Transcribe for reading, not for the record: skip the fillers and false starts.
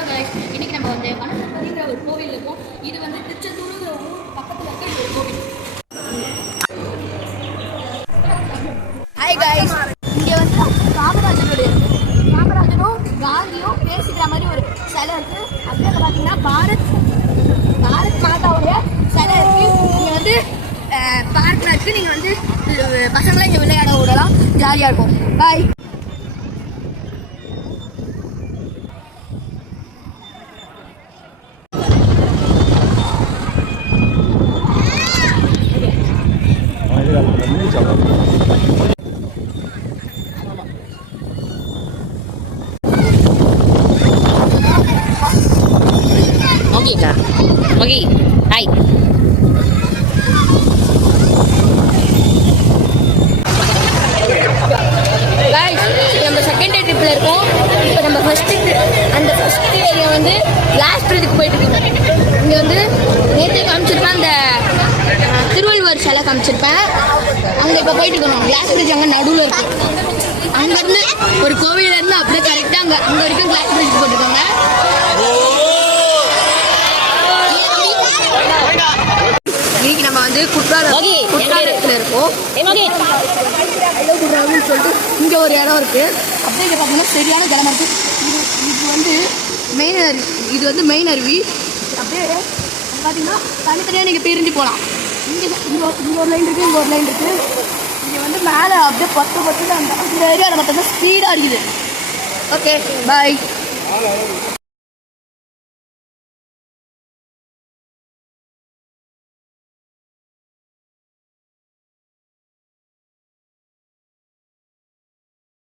இன்னைக்கு நம்ம வந்து வனசரபதிங்கிற ஒரு கோவில் இருக்கும். இது வந்து திருச்செந்தூருங்கிற ஊர் பக்கத்தில் இருக்க ஒரு கோவில். ஹாய் கைஸ், இங்கே வந்து காமராஜரும் காந்தியும் பேசிக்கிற மாதிரி ஒரு சிலை இருக்கு. அப்படியே பார்த்தீங்கன்னா பாரத் மாதாவுடைய சிலை இருக்கு. இங்கே வந்து பார்க்கில் இருக்கு. நீங்கள் வந்து பசங்களை இங்கே விளையாட விடலாம், ஜாலியாக இருக்கும். பாய். Mogi, hai. Guys, நம்ம செகண்ட் டே ட்ரிப்ல இருக்கோம். இப்போ நம்ம ஃபர்ஸ்ட் ஏரியா வந்து கிளாஸ் பிரிட்ஜுக்கு போயிட்டு இருக்கோம். இங்கே வந்து நேற்று காமிச்சிருப்பேன், அந்த திருவள்ளுவர் சிலை காமிச்சிருப்பேன். அங்கே இப்போ போயிட்டு இருக்கணும். கிளாஸ் பிரிட்ஜ் அங்கே நடுவில் இருக்கு. அங்கேருந்து ஒரு கோவிலேருந்து அப்படியே கரெக்டாக அங்கே வரைக்கும் கிளாஸ் பிரிட்ஜ் போட்டிருக்காங்க. இன்னைக்கு நம்ம வந்து குற்றாலத்தில் இருக்கோம். சொல்லிட்டு இங்கே ஒரு இடம் இருக்கு. அப்படியே இங்கே பார்த்தீங்கன்னா சரியான கிழமை இருக்கு. இது வந்து மெயின் அருவி. அப்படியே பார்த்தீங்கன்னா தனித்தனியாக நீங்கள் பிரிஞ்சு போகலாம். இங்கே ஒரு லைன் இருக்குது, இங்கே ஒரு லைன் இருக்குது. இங்கே வந்து மேலே அப்படியே பத்து அந்த ஏரியாவில் பார்த்தோம்னா ஸ்பீடாக இருக்குது. Okay bye.